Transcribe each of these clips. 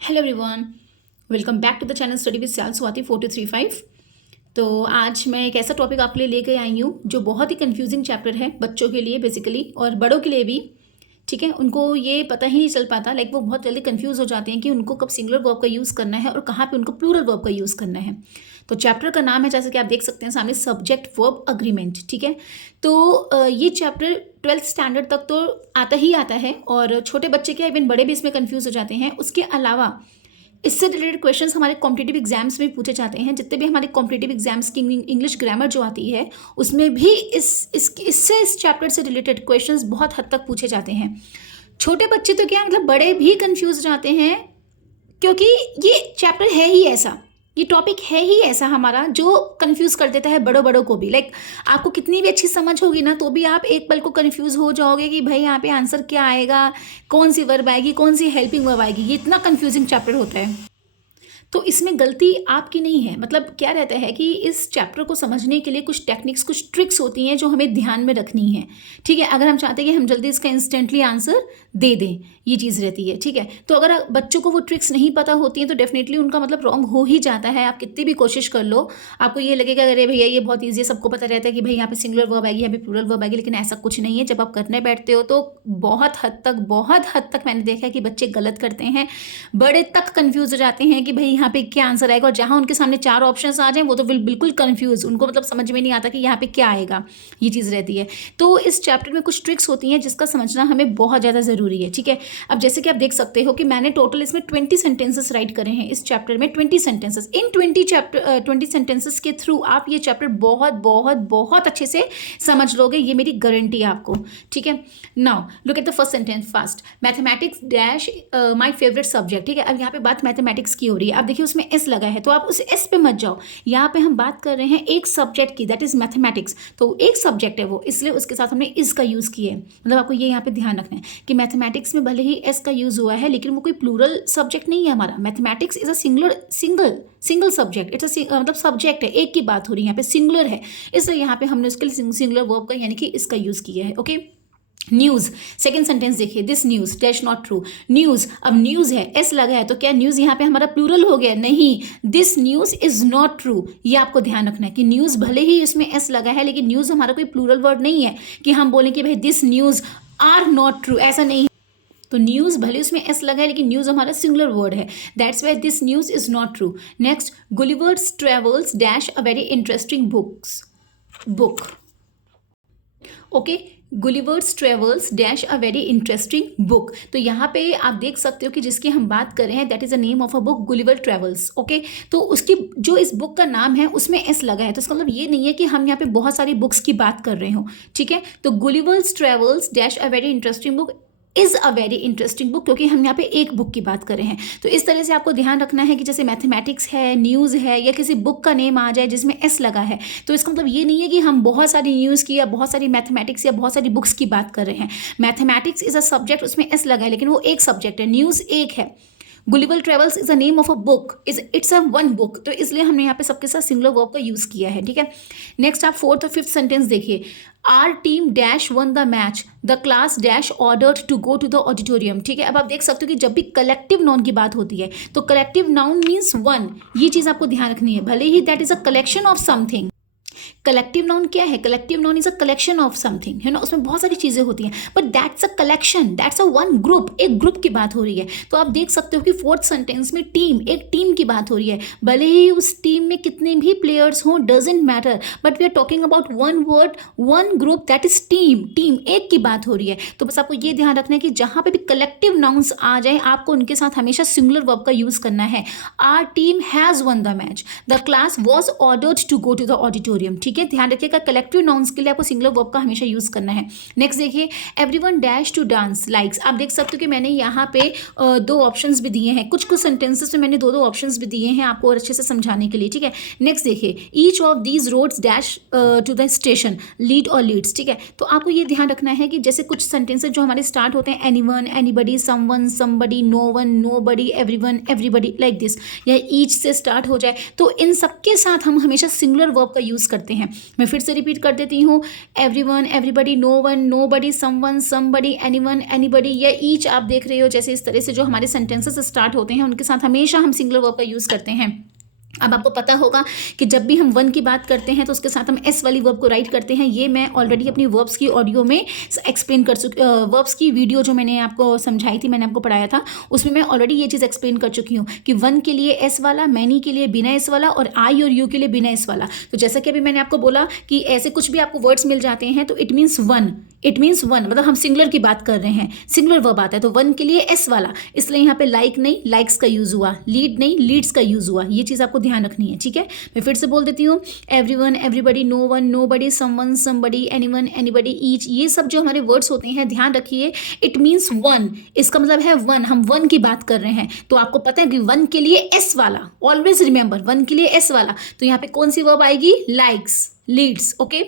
Hello everyone, welcome back to the channel study with सैल स्वाति 4235। तो आज मैं एक ऐसा टॉपिक आपके लिए लेके आई हूँ जो बहुत ही कंफ्यूजिंग चैप्टर है बच्चों के लिए बेसिकली, और बड़ों के लिए भी। ठीक है, उनको ये पता ही नहीं चल पाता, लाइक वो बहुत जल्दी कंफ्यूज हो जाते हैं कि उनको कब सिंगुलर वर्ब का यूज़ करना है और कहाँ पे उनको प्लूरल वर्ब का यूज़ करना है। तो चैप्टर का नाम है, जैसे कि आप देख सकते हैं सामने, सब्जेक्ट वर्ब अग्रीमेंट। ठीक है, तो ये चैप्टर 12th स्टैंडर्ड तक तो आता ही आता है, और छोटे बच्चे क्या, इवन बड़े भी इसमें कंफ्यूज हो जाते हैं। उसके अलावा इससे रिलेटेड क्वेश्चंस हमारे कॉम्पिटिटिव एग्जाम्स में पूछे जाते हैं। जितने भी हमारे कॉम्पिटिटिव एग्जाम्स की इंग्लिश ग्रामर जो आती है, उसमें भी इस चैप्टर से रिलेटेड क्वेश्चंस बहुत हद तक पूछे जाते हैं। छोटे बच्चे तो क्या, मतलब बड़े भी कंफ्यूज हो जाते हैं, क्योंकि ये चैप्टर है ही ऐसा, ये टॉपिक है ही ऐसा हमारा, जो कंफ्यूज कर देता है बड़ों बड़ों को भी। लाइक आपको कितनी भी अच्छी समझ होगी ना, तो भी आप एक पल को कंफ्यूज हो जाओगे कि भाई यहाँ पे आंसर क्या आएगा, कौन सी वर्ब आएगी, कौन सी हेल्पिंग वर्ब आएगी। ये इतना कंफ्यूजिंग चैप्टर होता है। तो इसमें गलती आपकी नहीं है। मतलब क्या रहता है कि इस चैप्टर को समझने के लिए कुछ टेक्निक्स, कुछ ट्रिक्स होती हैं जो हमें ध्यान में रखनी है। ठीक है, अगर हम चाहते हैं कि हम जल्दी इसका इंस्टेंटली आंसर दे दें, ये चीज़ रहती है। ठीक है, तो अगर बच्चों को वो ट्रिक्स नहीं पता होती हैं तो डेफिनेटली उनका मतलब रॉन्ग हो ही जाता है। आप कितनी भी कोशिश कर लो, आपको ये लगेगा अरे भैया ये बहुत ईजी है, सबको पता रहता है कि भाई यहाँ पे सिंगुलर वर्ब आएगी, यहाँ पे प्लूरल वर्ब आएगी, लेकिन ऐसा कुछ नहीं है। जब आप करने बैठते हो तो बहुत हद तक मैंने देखा है कि बच्चे गलत करते हैं, बड़े तक कन्फ्यूज हो जाते हैं कि भाई यहाँ पे क्या आंसर आएगा, और जहाँ उनके सामने 4 ऑप्शंस आ जाएं वो तो बिल्कुल कंफ्यूज, उनको मतलब समझ में नहीं आता कि यहाँ पे क्या आएगा। ये चीज़ रहती है। तो इस चैप्टर में कुछ ट्रिक्स होती हैं जिसका समझना हमें बहुत ज़्यादा ज़रूरी है। ठीक है, अब जैसे कि आप देख सकते हो कि मैंने टोटल इसमें 20 सेंटेंसेस राइट करे हैं इस चैप्टर में। 20 सेंटेंसेस, इन 20 सेंटेंसेस के थ्रू आप ये चैप्टर बहुत अच्छे से समझ लोगे, ये मेरी गारंटी है आपको। ठीक है, now look at the first sentence first, mathematics dash my favourite subject. ठीक है, अब यहाँ पे बात मैथमेटिक्स की हो रही है। अब देखिए उसमें एस लगा है, तो आप उस एस पे मत जाओ। यहाँ पे हम बात कर रहे हैं एक सब्जेक्ट की, दैट इज मैथमेटिक्स। तो एक सब्जेक्ट है वो, इसलिए उसके साथ हमने इस का यूज़ किया है। मतलब आपको ये यहाँ पे ध्यान रखना है कि मैथमेटिक्स में भले ही एस का यूज़ हुआ है, लेकिन वो कोई प्लूरल सब्जेक्ट नहीं है हमारा। Mathematics is a single subject, it's मतलब सब्जेक्ट है, एक की बात हो रही है, यहाँ पे सिंगुलर है, इसलिए यहाँ पे हमने उसके लिए सिंगुलर वर्ब का यानी कि इसका यूज़ किया है। ओके, न्यूज़, सेकेंड सेंटेंस देखिए, this news dash not true. News, अब न्यूज़ है, एस लगा है, तो क्या न्यूज़ यहाँ पे हमारा प्लूरल हो गया? नहीं, this news is not true. ये आपको ध्यान रखना है कि न्यूज़ भले ही इसमें एस लगा है, लेकिन न्यूज़ हमारा कोई प्लूरल वर्ड नहीं है कि हम बोलें कि भाई this news are not true, ऐसा नहीं। तो न्यूज़ भले उसमें एस लगा है, लेकिन न्यूज़ हमारा सिंगुलर वर्ड है, that's why this news is not true. Next, Gulliver's travels dash a very interesting book. Okay, Gulliver's travels dash a very interesting book. तो यहाँ पे आप देख सकते हो कि जिसकी हम बात कर रहे हैं, that is the name of a book, Gulliver travels. Okay, तो उसकी जो इस बुक का नाम है उसमें एस लगा है, तो इसका मतलब ये नहीं है कि हम यहाँ पे बहुत सारी बुक्स की बात कर रहे हो। ठीक है, तो Gulliver's travels dash a very interesting book is a very interesting book, क्योंकि हम यहाँ पे एक बुक की बात कर रहे हैं। तो इस तरह से आपको ध्यान रखना है कि जैसे मैथमेटिक्स है, न्यूज़ है, या किसी बुक का नेम आ जाए जिसमें एस लगा है, तो इसका मतलब ये नहीं है कि हम बहुत सारी न्यूज़ की या बहुत सारी मैथमेटिक्स या बहुत सारी बुक्स की बात कर रहे हैं। मैथमेटिक्स इज़ अ सब्जेक्ट, उसमें एस लगा है, लेकिन वो एक सब्जेक्ट है, न्यूज़ एक है। Gulliver travels is a name of a book, it's a one book, तो इसलिए हमने यहाँ पे सबके साथ सिंगुलर वर्ब का यूज़ किया है। ठीक है, नेक्स्ट आप फोर्थ और फिफ्थ सेंटेंस देखिए, our team dash won the match, the class dash ordered to go to the auditorium. ठीक है, अब आप देख सकते हो कि जब भी कलेक्टिव नाउन की बात होती है तो कलेक्टिव नाउन मीन्स वन, ये चीज़ आपको ध्यान रखनी है। भले ही that is a collection of something, collective noun क्या है? Collective noun is a collection of something, है ना, उसमें बहुत सारी चीज़ें होती हैं, but that's a collection, that's a one group, एक ग्रुप की बात हो रही है। तो आप देख सकते हो कि फोर्थ सेंटेंस में टीम, एक टीम की बात हो रही है। भले ही उस टीम में कितने भी प्लेयर्स हों, doesn't matter, but we are talking about one word, one group, that is team. Team एक की बात हो रही है। तो बस आपको ये ध्यान रखना है कि जहाँ पे भी कलेक्टिव नाउन्स आ जाए, आपको उनके साथ हमेशा सिंगुलर वर्ब का यूज़ करना है। Our team has won the match, the class was ordered to go to the auditorium. ठीक है, ध्यान रखिएगा कलेक्टिव नाउन्स के लिए आपको सिंगुलर वर्ब का हमेशा यूज़ करना है। नेक्स्ट देखिए, everyone dash to dance likes. आप देख सकते हो कि मैंने यहाँ पे 2 ऑप्शंस भी दिए हैं, कुछ सेंटेंसेस में मैंने 2 ऑप्शंस भी दिए हैं आपको और अच्छे से समझाने के लिए। ठीक है, नेक्स्ट देखिए, each of these roads dash to the station, lead और लीड्स। ठीक है, तो आपको ये ध्यान रखना है कि जैसे कुछ सेंटेंसेस जो हमारे स्टार्ट होते हैं, anyone, anybody, someone, somebody, no one, nobody, everyone, everybody, like this, या ईच से स्टार्ट हो जाए, तो इन सबके साथ हम हमेशा सिंगुलर वर्ब का यूज़ करते करते हैं। मैं फिर से रिपीट कर देती हूँ, everyone, everybody, no one, nobody, someone, somebody, anyone, anybody, या ईच आप देख रहे हो। जैसे इस तरह से जो हमारे सेंटेंसेस स्टार्ट होते हैं उनके साथ हमेशा हम सिंगुलर वर्ब का यूज़ करते हैं। अब आपको पता होगा कि जब भी हम वन की बात करते हैं तो उसके साथ हम एस वाली वर्ब को राइट करते हैं। ये मैं ऑलरेडी अपनी वर्ब्स की ऑडियो में एक्सप्लेन कर चुकी, वर्ब्स की वीडियो जो मैंने आपको समझाई थी, मैंने आपको पढ़ाया था, उसमें मैं ऑलरेडी ये चीज़ एक्सप्लेन कर चुकी हूँ कि वन के लिए एस वाला, मैनी के लिए बिना एस वाला, और आई और यू के लिए बिना एस वाला। तो जैसा कि अभी मैंने आपको बोला कि ऐसे कुछ भी आपको वर्ड्स मिल जाते हैं तो it means one, it means one, मतलब हम सिंगुलर की बात कर रहे हैं, सिंगुलर वर्ब आता है तो वन के लिए एस वाला, इसलिए यहाँ पे लाइक नहीं लाइक्स का यूज़ हुआ, लीड नहीं लीड्स का यूज़ हुआ। ये चीज़ आपको ध्यान रखनी है, ठीक है। मैं फिर से बोल देती हूँ, everyone, everybody, no one, nobody, someone, somebody, anyone, anybody, each, ये सब जो हमारे वर्ड्स होते हैं ध्यान रखिए, इट मीन्स वन, इसका मतलब है वन, हम वन की बात कर रहे हैं। तो आपको पता है कि वन के लिए एस वाला, ऑलवेज रिमेंबर वन के लिए एस वाला, तो यहाँ पे कौन सी वर्ब आएगी, likes, leads, okay.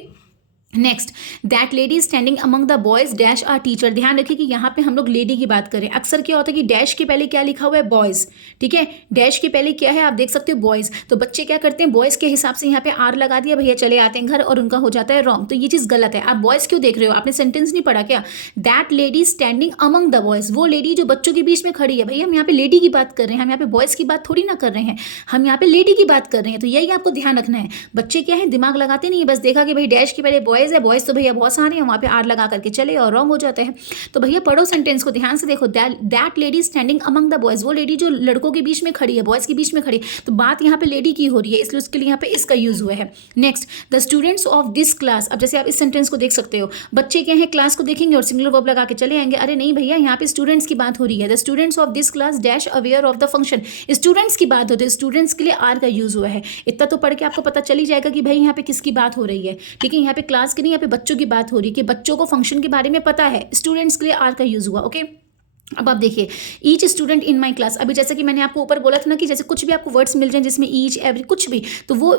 Next, that lady standing among the boys dash are teacher. ध्यान रखिए कि यहाँ पे हम लोग लेडी की बात करें। अक्सर क्या होता है कि डैश के पहले क्या लिखा हुआ है, बॉयज, ठीक है, डैश के पहले क्या है आप देख सकते हो, बॉयज। तो बच्चे क्या करते हैं, बॉयज के हिसाब से यहाँ पे आर लगा दिया, भैया चले आते हैं घर, और उनका हो जाता है रॉन्ग। तो ये चीज़ गलत है। आप बॉयज क्यों देख रहे हो, आपने सेंटेंस नहीं पढ़ा क्या, that lady standing among the boys, वो लेडी जो बच्चों के बीच में खड़ी है। भैया हम यहाँ पे लेडी की बात कर रहे हैं, हम यहाँ पे बॉयज की बात थोड़ी ना कर रहे हैं, हम यहाँ पे लेडी की बात कर रहे हैं। तो यही आपको ध्यान रखना है। बच्चे क्या है, दिमाग लगाते नहीं है, बस देखा कि भाई डैश के पहले बॉयज है, बॉयज तो भैया बहुत सारे हैं, वहाँ पे आर लगा करके चले और रॉन्ग हो जाते हैं। तो भैया पढ़ो सेंटेंस को ध्यान से, देखो, that lady standing among the boys, वो लेडी जो लड़कों के बीच में खड़ी है, बॉयज के बीच में खड़ी है। तो बात यहाँ पे लेडी की हो रही है, इसलिए उसके लिए यहाँ पे इसका यूज हुआ है। Next, the students of this class. अब जैसे आप इस सेंटेंस को देख सकते हो, बच्चे क्या है, क्लास को देखेंगे और सिंगुलर वर्ब लगा के चले आएंगे। अरे नहीं भैया, यहाँ पे स्टूडेंट्स की बात हो रही है। The students of this class dash aware of the function, students की बात होती है, स्टूडेंट्स के लिए आर का यूज हुआ है। इतना तो पढ़ के आपको पता चल ही जाएगा कि भाई यहाँ पे किसकी बात हो रही है, ठीक है। यहाँ पे क्लास की नहीं, यहाँ पे बच्चों की बात हो रही है कि बच्चों को फंक्शन के बारे में पता है, स्टूडेंट्स के लिए आर का यूज हुआ, ओके। अब आप देखिए, each student in my class. अभी जैसे कि मैंने आपको ऊपर बोला था ना कि जैसे कुछ भी आपको वर्ड्स मिल जाए जिसमें ईच, एवरी, कुछ भी, तो वो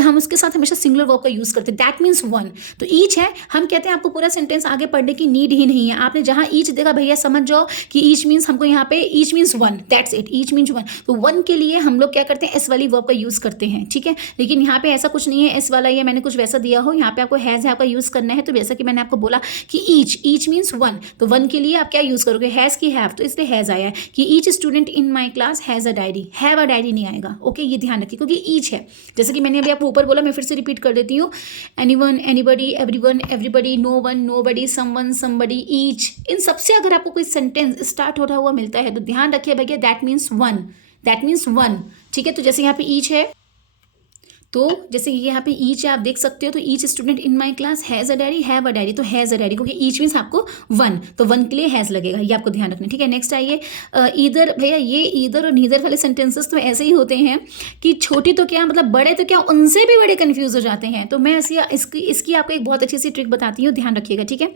हम उसके साथ हमेशा सिंगुलर वर्ब का यूज़ करते हैं। That means one. तो ईच है, हम कहते हैं आपको पूरा सेंटेंस आगे पढ़ने की नीड ही नहीं है। आपने जहाँ ईच देखा भैया समझ जाओ कि ईच मीन्स, हमको यहाँ पे each means one, that's it, each means one. तो वन के लिए हम लोग क्या करते हैं, एस वाली वर्ब का यूज़ करते हैं, ठीक है। लेकिन यहाँ पे ऐसा कुछ नहीं है एस वाला या मैंने कुछ वैसा दिया हो, यहाँ पे आपको हैज़ है आपका यूज़ करना है। तो जैसा कि मैंने आपको बोला कि ईच मीन्स वन, तो वन के लिए आप क्या यूज़ करोगे, हैज़ की हैव, तो इसलिए हैज़ है कि each student in my class has a diary, have a diary नहीं आएगा, ओके। ये ध्यान रखिए क्योंकि ईच है। जैसे कि मैंने अभी आपको ऊपर बोला, मैं फिर से रिपीट कर देती हूँ, anyone, anybody, everyone, everybody, no one, nobody, someone, somebody, each, इन सबसे अगर आपको कोई सेंटेंस स्टार्ट होता हुआ मिलता है तो ध्यान रखिए भैया that means one, that means one, ठीक है। तो जैसे यहाँ पे ईच है, तो जैसे ये यहाँ पे ईच है आप देख सकते हो, तो each student in my class has a diary, have a diary, तो हैज़ अ डायरी, क्योंकि ईच मीन्स आपको वन, तो वन के लिए हैज़ लगेगा, ये आपको ध्यान रखना, ठीक है। नेक्स्ट आइए, ईदर। भैया ये ईदर और नीदर वाले सेंटेंसेस तो ऐसे ही होते हैं कि छोटी तो क्या मतलब बड़े तो क्या, उनसे भी बड़े कन्फ्यूज हो जाते हैं। तो मैं इसकी आपको एक बहुत अच्छी सी ट्रिक बताती हूँ, ध्यान रखिएगा, ठीक है।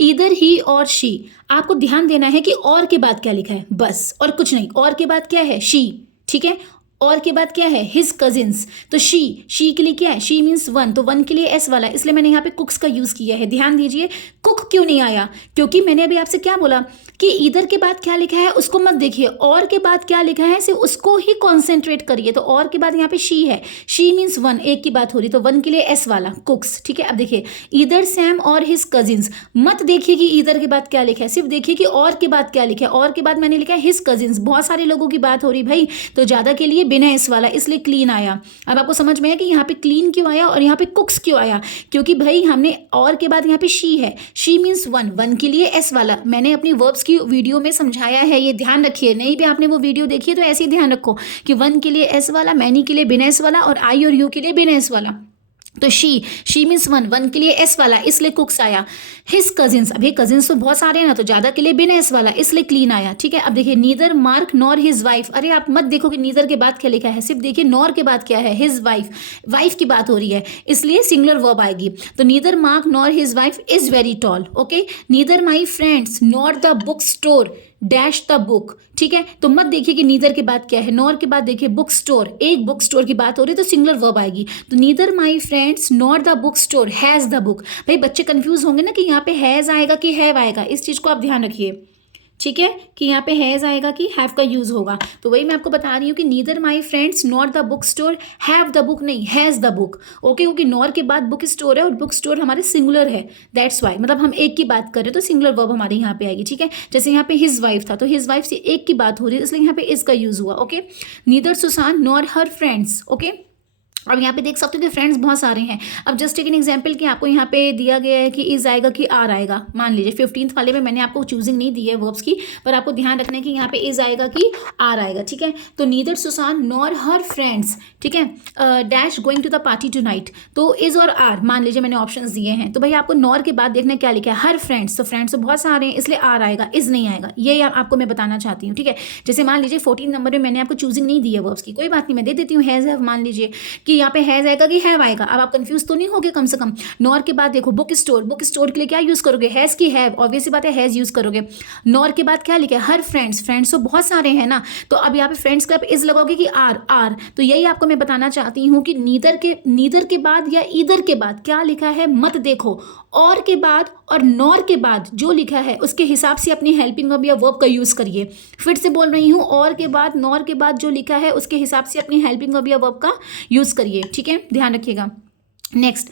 ईदर ही और शी, आपको ध्यान देना है कि और के बाद क्या लिखा है, बस और कुछ नहीं। और के बाद क्या है, शी, ठीक है। और के बाद क्या है, हिज कजिन्स, तो शी के लिए क्या है, शी मीन्स वन, तो वन के लिए एस वाला, इसलिए मैंने यहाँ पे कुक्स का यूज़ किया है। ध्यान दीजिए, कुक क्यों नहीं आया, क्योंकि मैंने अभी आपसे क्या बोला कि इधर के बाद क्या लिखा है उसको मत देखिए, और के बाद क्या लिखा है सिर्फ उसको ही कॉन्सेंट्रेट करिए। तो और के बाद यहाँ पे शी है, शी मीन्स वन, एक की बात हो रही, तो वन के लिए एस वाला, कुक्स, ठीक है। अब देखिए, इधर सैम और हिज कजिन्स, मत देखिए कि इधर के बाद क्या लिखा है, सिर्फ देखिए कि और के बाद क्या लिखा है। और के बाद मैंने लिखा है हिज कजिन्स, बहुत सारे लोगों की बात हो रही भाई, तो ज़्यादा के लिए बिना एस वाला, इसलिए क्लीन आया। अब आपको समझ में आया कि यहाँ पे क्लीन क्यों आया और यहाँ पे कुक्स क्यों आया, क्योंकि भाई हमने और के बाद यहाँ पे शी है, शी मीन्स वन, वन के लिए एस वाला। मैंने अपनी वर्ब्स की वीडियो में समझाया है, ये ध्यान रखिए। नहीं भी आपने वो वीडियो देखी है तो ऐसे ही ध्यान रखो कि वन के लिए एस वाला, मैनी के लिए बिना एस वाला, और आई और यू के लिए बिना एस वाला। तो शी मीन्स वन, वन के लिए एस वाला, इसलिए कुक्स आया। हिज कजिन्स, अभी कजिन्स तो बहुत सारे हैं ना, तो ज़्यादा के लिए बिना एस वाला, इसलिए क्लीन आया, ठीक है। अब देखिए, neither mark nor his wife, अरे आप मत देखो कि नीदर के बाद क्या लिखा है, सिर्फ देखिए नॉर के बाद क्या है, हिज वाइफ, वाइफ की बात हो रही है, इसलिए सिंगुलर वर्ब आएगी। तो neither mark nor his wife is very tall, okay. Neither my friends nor the book store dash the book, ठीक है। तो मत देखिए कि नीदर के बाद क्या है, नॉर के बाद देखिए बुक स्टोर, एक बुक स्टोर की बात हो रही है तो सिंगुलर वर्ब आएगी। तो neither my friends nor the book store has the book. भाई बच्चे कंफ्यूज होंगे ना कि यहाँ पे हैज़ आएगा कि हैव आएगा, इस चीज़ को आप ध्यान रखिए। ठीक है, कि यहाँ पे हैज़ आएगा कि हैव का यूज़ होगा। तो वही मैं आपको बता रही हूँ कि neither my friends not the book store have the book, नहीं हैज़ द बुक। ओके, क्योंकि नॉर के बाद बुक स्टोर है और बुक स्टोर हमारे सिंगुलर है, दैट्स वाई, मतलब हम एक की बात कर रहे हैं तो सिंगुलर वर्ब हमारे यहाँ पे आएगी। ठीक है, जैसे यहाँ पे हिज वाइफ था तो हिज वाइफ से एक की बात हो रही है, इसलिए यहाँ पे इज का यूज़ हुआ। Okay, neither Susan nor her friends. Okay, अब यहाँ पे देख सकते हो कि फ्रेंड्स बहुत सारे हैं। अब जस्ट टेक एन एग्जांपल कि आपको यहाँ पे दिया गया है कि इज आएगा कि आर आएगा। मान लीजिए 15th वाले में मैंने आपको चूजिंग नहीं दी है वर्ब्स की, पर आपको ध्यान रखना है कि यहाँ पे इज आएगा कि आर आएगा। ठीक है, तो neither Susan nor her friends, ठीक है, dash going to the party tonight, तो इज और आर मान लीजिए मैंने ऑप्शन दिए हैं, तो भाई आपको नॉर के बाद देखना क्या लिखा है, हर फ्रेंड्स, तो फ्रेंड्स तो बहुत सारे हैं इसलिए आर आएगा, इज नहीं आएगा। ये आपको मैं बताना चाहती हूँ। ठीक है, जैसे मान लीजिए 14 नंबर में मैंने आपको चूजिंग नहीं दी है वर्ब्स की, कोई बात नहीं, मैं दे देती हूँ हैज हैव। मान लीजिए कि यहाँ पे हैज आएगा कि हैव आएगा। अब आप कंफ्यूज तो नहीं होगे कम से कम। नॉर के बाद देखो बुक स्टोर, बुक स्टोर के लिए क्या यूज करोगे, हैज की हैव, ऑब्वियस सी बात है हैज यूज करोगे। नॉर के बाद क्या लिखा है, हर फ्रेंड्स, फ्रेंड्स तो बहुत सारे हैं ना, तो अब यहाँ पे फ्रेंड्स का इज लगोगे कि आर आर। तो यही आपको मैं बताना चाहती हूँ कि नीदर के बाद या ईदर के बाद क्या लिखा है मत देखो, और के बाद और नॉर के बाद जो लिखा है उसके हिसाब से अपनी हेल्पिंग वर्ब या वर्ब का यूज करिए। फिर से बोल रही हूँ, और के बाद नॉर के बाद जो लिखा है उसके हिसाब से अपनी हेल्पिंग वर्ब या वर्ब का यूज करिए। ठीक है, ध्यान रखिएगा। नेक्स्ट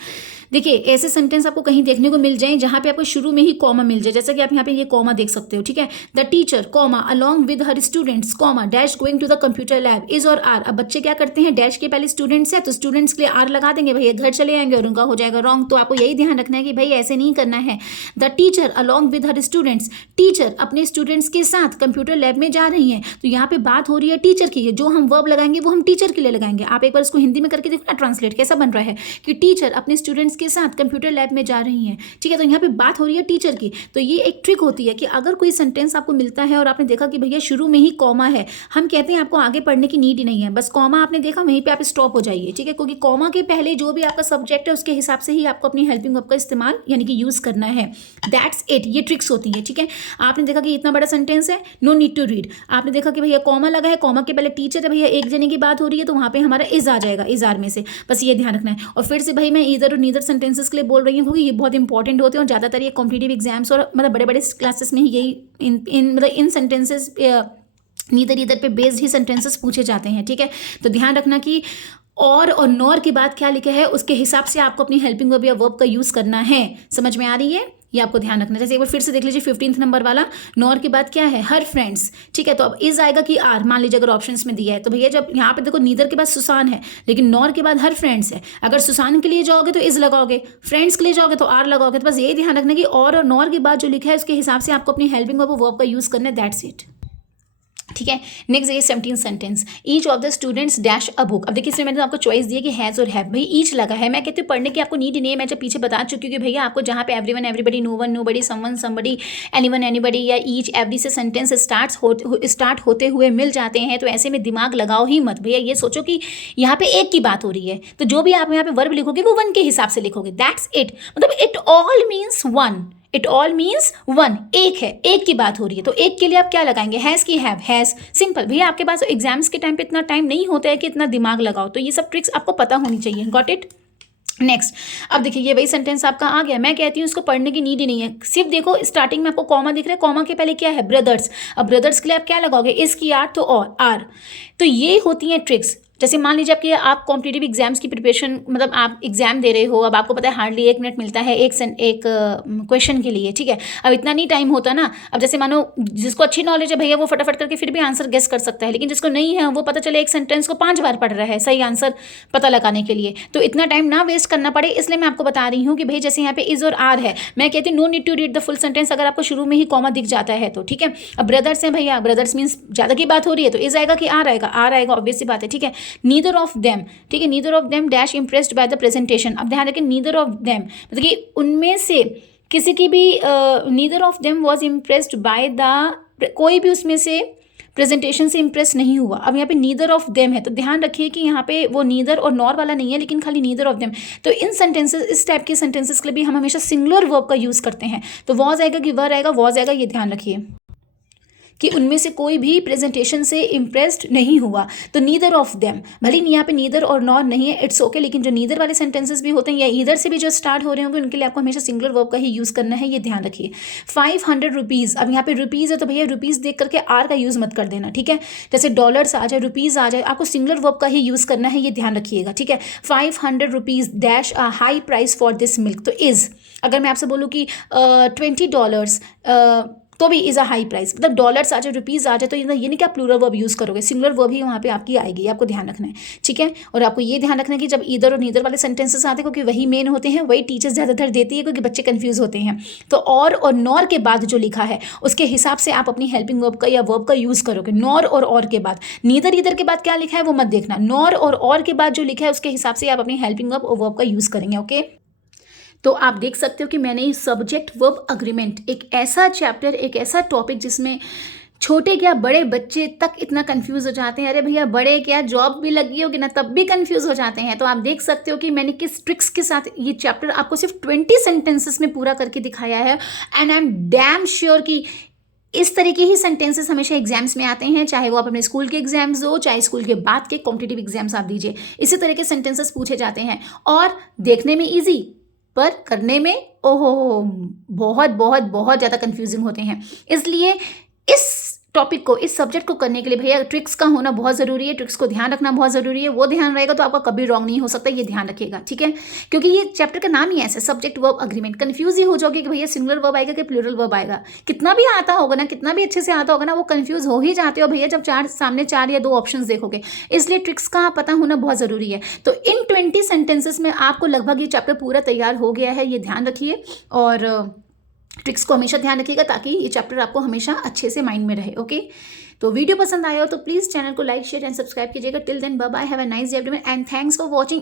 देखिए, ऐसे सेंटेंस आपको कहीं देखने को मिल जाए जहां पे आपको शुरू में ही कॉमा मिल जाए, जैसा कि आप यहाँ पे ये कॉमा देख सकते हो। ठीक है, the teacher comma along with her students comma dash going to the computer lab is और आर। अब बच्चे क्या करते हैं, डैश के पहले स्टूडेंट्स है तो स्टूडेंट्स के लिए आर लगा देंगे, भैया घर चले आएंगे और उनका हो जाएगा रॉन्ग। तो आपको यही ध्यान रखना है कि भाई ऐसे नहीं करना है। The teacher along with her students, teacher अपने स्टूडेंट्स के साथ कंप्यूटर लैब में जा रही है, तो यहाँ पे बात हो रही है टीचर की, जो हम वर्ब लगाएंगे वो हम टीचर के लिए लगाएंगे। आप एक बार इसको हिंदी में करके देखो ना, ट्रांसलेट कैसा बन रहा है कि टीचर अपने स्टूडेंट्स के साथ कंप्यूटर लैब में जा रही हैं। ठीक है, तो यहाँ पे बात हो रही है टीचर की। तो ये एक ट्रिक होती है कि अगर कोई सेंटेंस आपको मिलता है और आपने देखा कि भैया शुरू में ही कॉमा है, हम कहते हैं आपको आगे पढ़ने की नीड ही नहीं है, बस कॉमा आपने देखा वहीं पे आप स्टॉप हो जाइए। ठीक है, क्योंकि कॉमा के पहले जो भी आपका सब्जेक्ट है उसके हिसाब से ही आपको अपनी हेल्पिंग वर्ब का इस्तेमाल यानी कि यूज करना है। दैट्स इट, ये ट्रिक्स होती है। ठीक है, आपने देखा कि इतना बड़ा सेंटेंस है, नो नीड टू रीड। आपने देखा कि भैया कॉमा लगा है, कॉमा के पहले टीचर है, भैया एक जने की बात हो रही है तो वहां पे हमारा इज आ जाएगा, इज आर में से, बस ये ध्यान रखना है। और फिर से भाई मैं इधर और नीदर सेंटेंसेस के लिए बोल रही हूँ, ये बहुत इंपॉर्टेंट होते हैं और ज़्यादातर ये कॉम्पिटिटिव एग्जाम्स और मतलब बड़े बड़े क्लासेस में ही यही इन सेंटेंसेस नीदर ईदर पे बेस्ड ही सेंटेंसेस पूछे जाते हैं। ठीक है, तो ध्यान रखना कि और नॉर के बाद क्या लिखा है उसके हिसाब से आपको अपनी हेल्पिंग वर्ब या वर्ब का यूज करना है। समझ में आ रही है, ये आपको ध्यान रखना है। जैसे एक बार फिर से देख लीजिए 15th नंबर वाला, नॉर के बाद क्या है, हर फ्रेंड्स। ठीक है, तो अब इज आएगा कि आर, मान लीजिए अगर ऑप्शंस में दिया है तो भैया जब यहाँ पे देखो नीदर के बाद सुसान है लेकिन नॉर के बाद हर फ्रेंड्स है, अगर सुसान के लिए जाओगे तो इज लगाओगे, फ्रेंड्स के लिए जाओगे तो आर लगाओगे। तो बस यही ध्यान रखना कि और नॉर के बाद जो लिखा है उसके हिसाब से आपको अपनी हेल्पिंग वर्ब वर्ब का यूज करना है। That's it. ठीक है, नेक्स्ट ये 17 sentence, each of the students dash a book. अब देखिए इसमें मैंने तो आपको चॉइस दी है कि हैज़ और हैव, भाई ईच लगा है, मैं कहती हूँ पढ़ने की आपको नीड नहीं है। मैं जब पीछे बता चुकी हूँ कि भैया आपको जहाँ पे everyone everybody, no one nobody, someone somebody, anyone anybody या ईच एवरी से सेंटेंस स्टार्ट होते हुए मिल जाते हैं, तो ऐसे में दिमाग लगाओ ही मत भैया। ये सोचो कि यहाँ पे एक की बात हो रही है, तो जो भी आप यहाँ पे वर्ब लिखोगे वो वन के हिसाब से लिखोगे। दैट्स इट, मतलब it all means one, it all means one, एक है, एक की बात हो रही है, तो एक के लिए आप क्या लगाएंगे, हैज़ की हैव, हैज़। सिंपल भैया, आपके पास एग्जाम्स के टाइम पे इतना टाइम नहीं होता है कि इतना दिमाग लगाओ, तो ये सब ट्रिक्स आपको पता होनी चाहिए। Got it. नेक्स्ट, अब देखिए ये वही सेंटेंस आपका आ गया, मैं कहती हूँ इसको पढ़ने की नीड ही नहीं है। सिर्फ देखो स्टार्टिंग में आपको कॉमा दिख रहा है, कॉमा के पहले क्या है, ब्रदर्स। अब ब्रदर्स के लिए आप क्या लगाओगे, इस की आर तो और आर। तो ये होती हैं ट्रिक्स। जैसे मान लीजिए आप कॉम्पिटिटिव एग्जाम्स की प्रिपरेशन, मतलब आप एग्जाम दे रहे हो, अब आपको पता है हार्डली 1 मिनट मिलता है एक क्वेश्चन के लिए। ठीक है, अब इतना नहीं टाइम होता ना। अब जैसे मानो जिसको अच्छी नॉलेज है भैया वो फटाफट करके फिर भी आंसर गेस कर सकता है, लेकिन जिसको नहीं है वो पता चले एक सेंटेंस को 5 बार पढ़ रहा है सही आंसर पता लगाने के लिए, तो इतना टाइम ना वेस्ट करना पड़े, इसलिए मैं आपको बता रही हूँ कि भाई जैसे यहाँ पे इज और आर है, मैं कहती हूँ no need to read the full sentence अगर आपको शुरू में ही कॉमा दिख जाता है तो। ठीक है, अब ब्रदर्स हैं भैया, ब्रदर्स मीन्स ज़्यादा की बात हो रही है तो इज आएगा कि आर आएगा, आर आएगा, ऑब्वियस सी बात है। ठीक है, नीदर ऑफ देम, ठीक है, neither of them dash impressed by the presentation. अब ध्यान रखें नीदर ऑफ देम मतलब कि उनमें से किसी की भी, neither of them was impressed by the, कोई भी उसमें से प्रेजेंटेशन से इंप्रेस नहीं हुआ। अब यहाँ पे नीदर ऑफ देम है तो ध्यान रखिए कि यहाँ पे वो नीदर और नॉर वाला नहीं है लेकिन खाली नीदर ऑफ देम। तो इन सेंटेंसेस, इस टाइप के सेंटेंसेस के लिए भी हम हमेशा सिंगुलर वर्ब का यूज करते हैं, तो वॉज आएगा कि वर आएगा, वॉज आएगा, ये ध्यान रखिए। कि उनमें से कोई भी प्रेजेंटेशन से इम्प्रेस्ड नहीं हुआ, तो नीदर ऑफ देम, भले यहाँ पे नीदर और नॉर नहीं है, इट्स ओके, लेकिन जो नीदर वाले सेंटेंसेस भी होते हैं या ईदर से भी जो स्टार्ट हो रहे होंगे उनके लिए आपको हमेशा सिंगुलर वर्ब का ही यूज़ करना है, ये ध्यान रखिए। 500 रुपीज़, अब यहाँ पे रुपीज़ है तो भैया रुपीज़ देख करके आर का यूज़ मत कर देना, ठीक है। जैसे डॉलर्स आ जाए, रुपीज़ आ जाए, आपको सिंगुलर वर्ब का ही यूज़ करना है, ये ध्यान रखिएगा, ठीक है। 500 rupees dash a high price for this milk, तो इज़, अगर मैं आपसे बोलूँ कि $20 तो भी इज़ अ हाई प्राइस, मतलब डॉलर्स आ जाए, रुपीज़ आ जाए, तो ये नहीं कि आप प्लूरल वर्ब यूज़ करोगे, सिंगुलर वर्ब ही वहाँ पे आपकी आएगी, आपको ध्यान रखना है, ठीक है। और आपको ये ध्यान रखना है कि जब ईदर और नीदर वाले सेंटेंसेस आते हैं, क्योंकि वही मेन होते हैं, वही टीचर्स ज़्यादातर देती है, क्योंकि बच्चे कन्फ्यूज़ होते हैं, तो और नॉर के बाद जो लिखा है उसके हिसाब से आप अपनी हेल्पिंग वर्ब का या वर्ब का यूज़ करोगे। नॉर और के बाद, नीदर ईदर के बाद क्या लिखा है वो मत देखना, नॉर और के बाद जो लिखा है उसके हिसाब से आप अपनी हेल्पिंग वर्ब और वर्ब का यूज़ करेंगे, ओके। तो आप देख सकते हो कि मैंने सब्जेक्ट वर्ब अग्रीमेंट, एक ऐसा चैप्टर, एक ऐसा टॉपिक जिसमें छोटे क्या बड़े बच्चे तक इतना कंफ्यूज हो जाते हैं, अरे भैया बड़े क्या जॉब भी लगी होगी ना तब भी कंफ्यूज हो जाते हैं। तो आप देख सकते हो कि मैंने किस ट्रिक्स के साथ ये चैप्टर आपको सिर्फ 20 सेंटेंसेस में पूरा करके दिखाया है, and I am damn sure कि इस तरीके ही सेंटेंसेस हमेशा एग्जाम्स में आते हैं, चाहे वो आप अपने स्कूल के एग्जाम्स हो, चाहे स्कूल के बाद के कॉम्पिटिटिव एग्जाम्स आप दीजिए, इसी तरह के सेंटेंसेस पूछे जाते हैं, और देखने में ईजी पर करने में ओहो बहुत बहुत बहुत ज़्यादा कंफ्यूजिंग होते हैं। इसलिए इस टॉपिक को, इस सब्जेक्ट को करने के लिए भैया ट्रिक्स का होना बहुत ज़रूरी है, ट्रिक्स को ध्यान रखना बहुत ज़रूरी है। वो ध्यान रहेगा तो आपका कभी रॉन्ग नहीं हो सकता, ये ध्यान रखिएगा, ठीक है। क्योंकि ये चैप्टर का नाम ही ऐसा, सब्जेक्ट वर्ब अग्रीमेंट, कंफ्यूज ही हो जाओगे कि भैया सिंगुलर वर्ब आएगा कि प्लूरल वर्ब आएगा। कितना भी आता होगा ना, कितना भी अच्छे से आता होगा ना, वो कंफ्यूज हो ही जाते हो भैया जब सामने चार या दो ऑप्शन देखोगे। इसलिए ट्रिक्स का पता होना बहुत ज़रूरी है। तो इन 20 सेंटेंसेस में आपको लगभग ये चैप्टर पूरा तैयार हो गया है, ये ध्यान रखिए, और ट्रिक्स को हमेशा ध्यान रखिएगा ताकि ये चैप्टर आपको हमेशा अच्छे से माइंड में रहे, ओके। तो वीडियो पसंद आया हो तो प्लीज़ चैनल को लाइक शेयर एंड सब्सक्राइब कीजिएगा। Till then bye bye, have a nice day everyone and thanks for watching.